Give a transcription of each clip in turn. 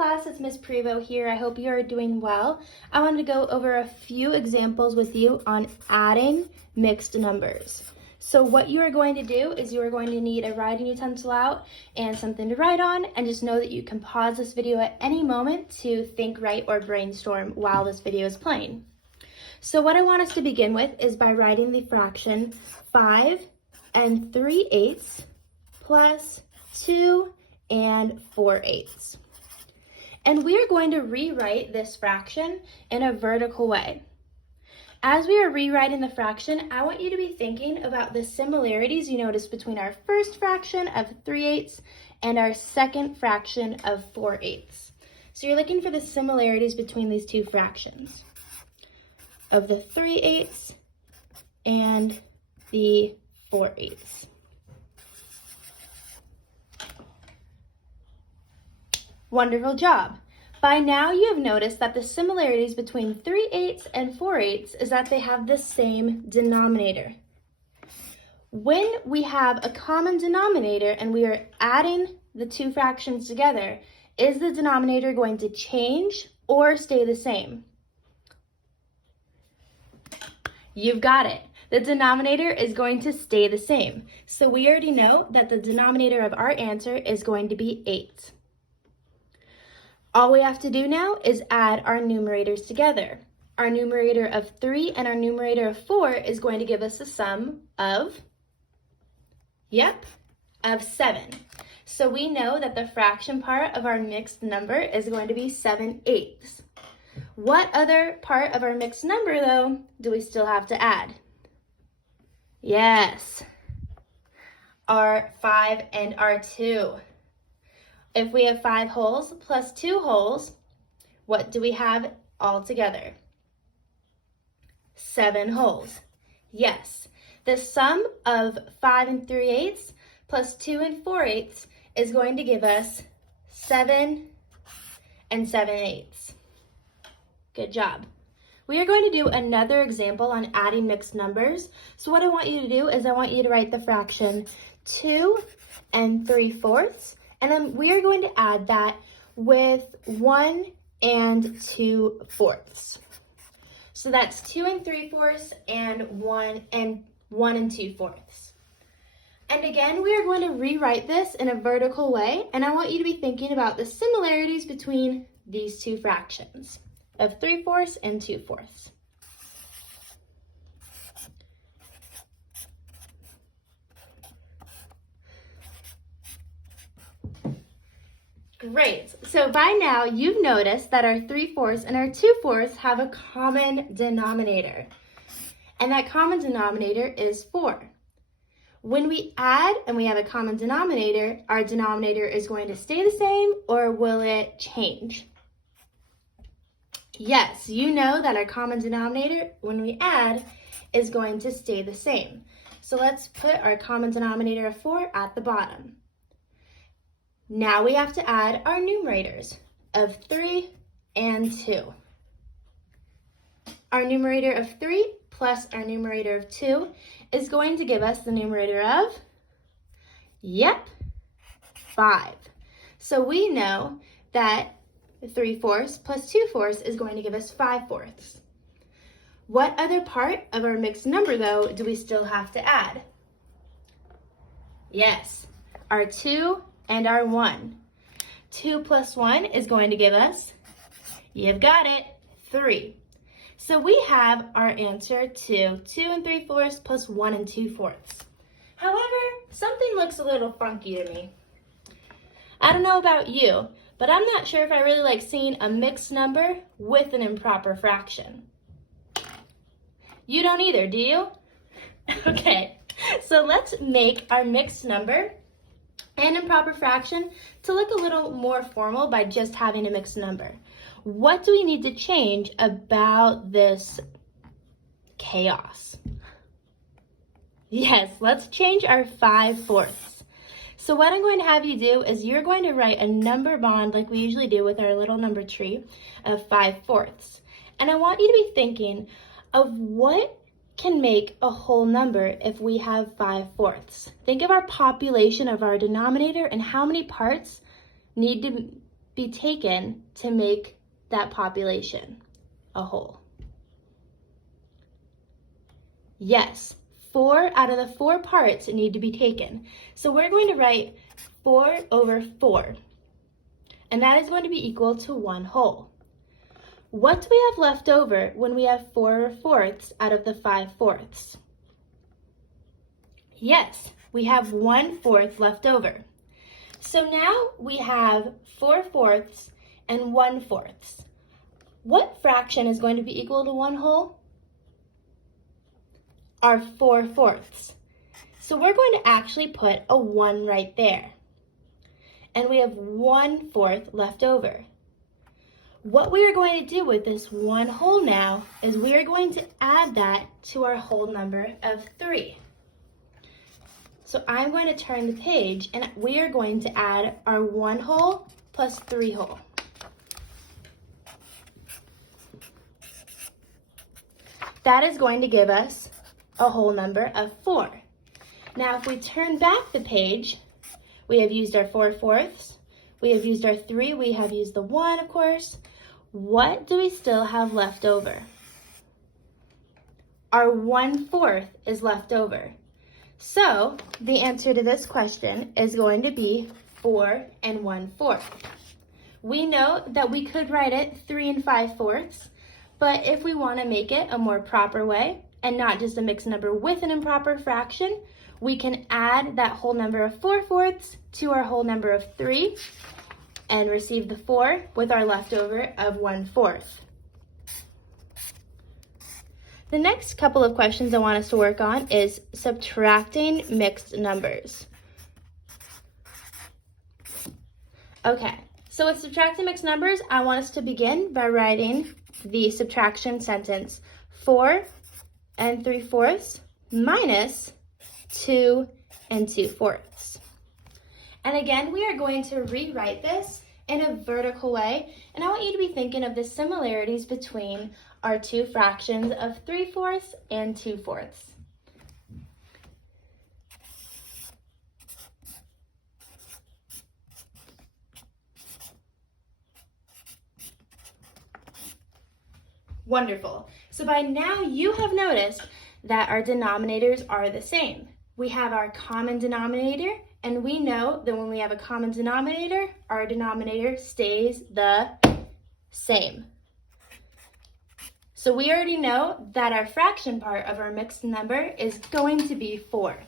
class, it's Miss Prevo here. I hope you are doing well. I wanted to go over a few examples with you on adding mixed numbers. So what you are going to do is you are going to need a writing utensil out and something to write on, and just know that you can pause this video at any moment to think, write, or brainstorm while this video is playing. So what I want us to begin with is by writing the fraction 5 3/8 plus 2 4/8. And we are going to rewrite this fraction in a vertical way. As we are rewriting the fraction, I want you to be thinking about the similarities you notice between our first fraction of 3/8 and our second fraction of 4/8. So you're looking for the similarities between these two fractions of the 3/8 and the 4/8. Wonderful job. By now you have noticed that the similarities between 3/8 and 4/8 is that they have the same denominator. When we have a common denominator and we are adding the two fractions together, is the denominator going to change or stay the same? You've got it. The denominator is going to stay the same. So we already know that the denominator of our answer is going to be 8. All we have to do now is add our numerators together. Our numerator of 3 and our numerator of 4 is going to give us a sum of, of 7. So we know that the fraction part of our mixed number is going to be 7/8. What other part of our mixed number, though, do we still have to add? Yes, our 5 and our 2. If we have 5 wholes plus 2 wholes, what do we have all together? 7 wholes. Yes, the sum of 5 3/8 plus 2 4/8 is going to give us 7 7/8. Good job. We are going to do another example on adding mixed numbers. So what I want you to do is I want you to write the fraction 2 3/4. And then we are going to add that with 1 2/4. So that's 2 3/4 and 1 2/4. And again, we are going to rewrite this in a vertical way, and I want you to be thinking about the similarities between these two fractions of 3/4 and 2/4. Great. So by now you've noticed that our 3/4 and our 2/4 have a common denominator. And that common denominator is 4. When we add and we have a common denominator, our denominator is going to stay the same, or will it change? Yes, you know that our common denominator, when we add, is going to stay the same. So let's put our common denominator of 4 at the bottom. Now we have to add our numerators of 3 and 2. Our numerator of 3 plus our numerator of 2 is going to give us the numerator of, 5. So we know that 3/4 plus 2/4 is going to give us 5/4. What other part of our mixed number, though, do we still have to add? Yes, our 2 and our 1. 2 plus 1 is going to give us, you've got it, 3. So we have our answer to 2 3/4 plus 1 2/4. However, something looks a little funky to me. I don't know about you, but I'm not sure if I really like seeing a mixed number with an improper fraction. You don't either, do you? Okay, so let's make our mixed number and improper fraction to look a little more formal by just having a mixed number. What do we need to change about this chaos? Yes, let's change our 5/4. So what I'm going to have you do is you're going to write a number bond like we usually do with our little number tree of 5/4. And I want you to be thinking of what can make a whole number if we have 5/4. Think of our population of our denominator and how many parts need to be taken to make that population a whole? Yes, 4 out of the 4 parts need to be taken. So we're going to write 4 over 4, and that is going to be equal to 1 whole. What do we have left over when we have 4/4 out of the 5/4? Yes, we have 1/4 left over. So now we have 4/4 and 1/4. What fraction is going to be equal to 1 whole? Our 4/4. So we're going to actually put a 1 right there. And we have 1/4 left over. What we are going to do with this 1 whole now is we are going to add that to our whole number of 3. So I'm going to turn the page and we are going to add our 1 whole plus 3 whole. That is going to give us a whole number of 4. Now if we turn back the page, we have used our 4/4, we have used our 3, we have used the 1 of course. What do we still have left over? Our 1/4 is left over. So the answer to this question is going to be 4 and 1/4. We know that we could write it 3 5/4, but if we want to make it a more proper way and not just a mixed number with an improper fraction, we can add that whole number of 4/4 to our whole number of 3 and receive the 4 with our leftover of 1/4. The next couple of questions I want us to work on is subtracting mixed numbers. Okay, so with subtracting mixed numbers, I want us to begin by writing the subtraction sentence 4 3/4 minus 2 2/4. And again, we are going to rewrite this in a vertical way, and I want you to be thinking of the similarities between our two fractions of 3/4 and 2/4. Wonderful. So by now you have noticed that our denominators are the same. We have our common denominator, and we know that when we have a common denominator, our denominator stays the same. So we already know that our fraction part of our mixed number is going to be 4.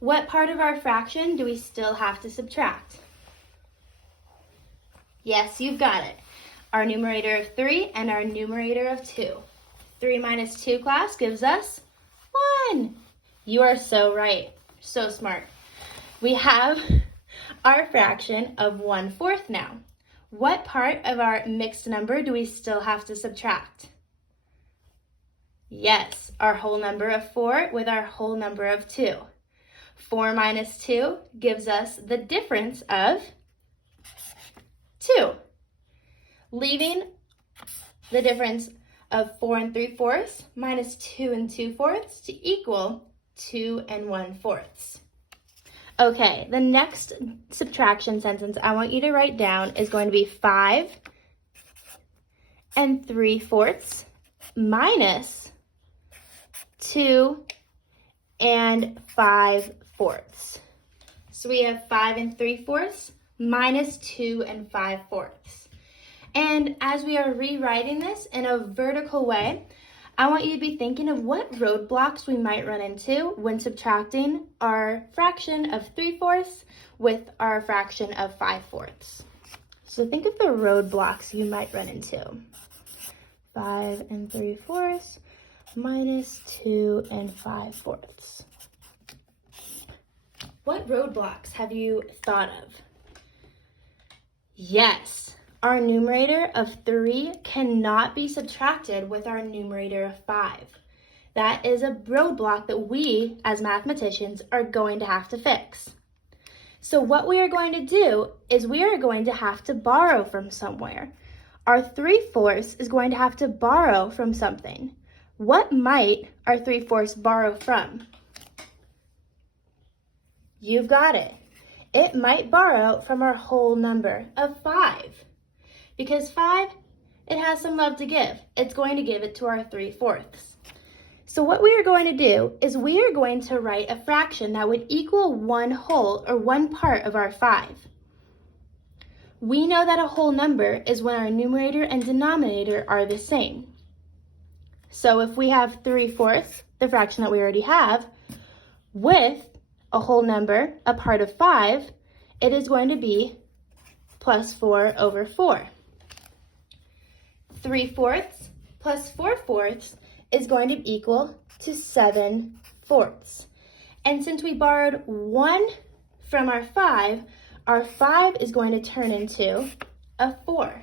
What part of our fraction do we still have to subtract? Yes, you've got it. Our numerator of 3 and our numerator of 2. 3 minus 2, class, gives us 1. You are so right. So smart. We have our fraction of 1/4 now. What part of our mixed number do we still have to subtract? Yes, our whole number of 4 with our whole number of 2. 4 minus 2 gives us the difference of 2, leaving the difference of 4 3/4 minus 2 2/4 to equal 2 1/4. Okay, the next subtraction sentence I want you to write down is going to be 5 3/4 minus 2 5/4. So we have 5 3/4 minus 2 5/4. And as we are rewriting this in a vertical way, I want you to be thinking of what roadblocks we might run into when subtracting our fraction of 3/4 with our fraction of 5/4. So think of the roadblocks you might run into. 5 3/4 minus 2 5/4. What roadblocks have you thought of? Yes. Our numerator of 3 cannot be subtracted with our numerator of 5. That is a roadblock that we, as mathematicians, are going to have to fix. So what we are going to do is we are going to have to borrow from somewhere. Our 3/4 is going to have to borrow from something. What might our 3/4 borrow from? You've got it. it might borrow from our whole number of 5. Because 5, it has some love to give. It's going to give it to our 3/4. So what we are going to do is we are going to write a fraction that would equal 1 whole or 1 part of our 5. We know that a whole number is when our numerator and denominator are the same. So if we have 3/4, the fraction that we already have, with a whole number, a part of 5, it is going to be plus 4 over 4. 3/4 plus 4/4 is going to equal to 7/4. And since we borrowed 1 from our 5 is going to turn into a 4.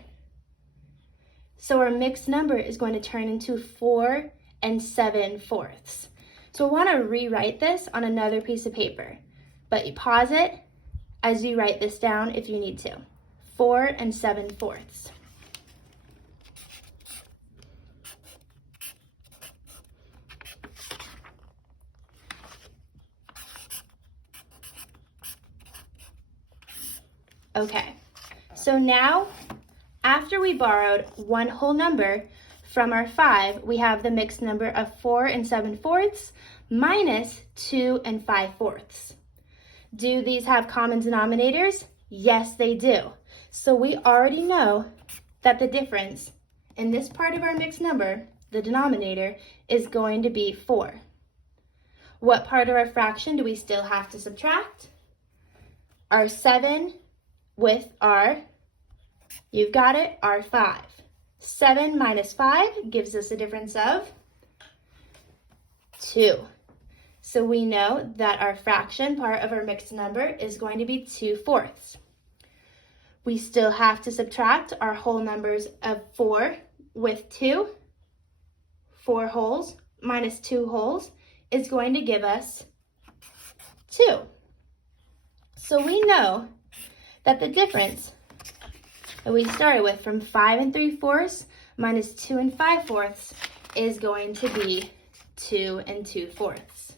So our mixed number is going to turn into 4 7/4. So I want to rewrite this on another piece of paper, but you pause it as you write this down if you need to. 4 7/4. Okay, so now after we borrowed 1 whole number from our 5, we have the mixed number of 4 7/4 minus 2 5/4. Do these have common denominators? Yes, they do. So we already know that the difference in this part of our mixed number, the denominator, is going to be 4. What part of our fraction do we still have to subtract? Our 7 with our, you've got it, our 5. 7 minus 5 gives us a difference of 2. So we know that our fraction part of our mixed number is going to be 2/4. We still have to subtract our whole numbers of 4 with 2. 4 wholes minus 2 wholes is going to give us 2. So we know that the difference that we started with from 5 3/4 minus 2 5/4 is going to be 2 2/4.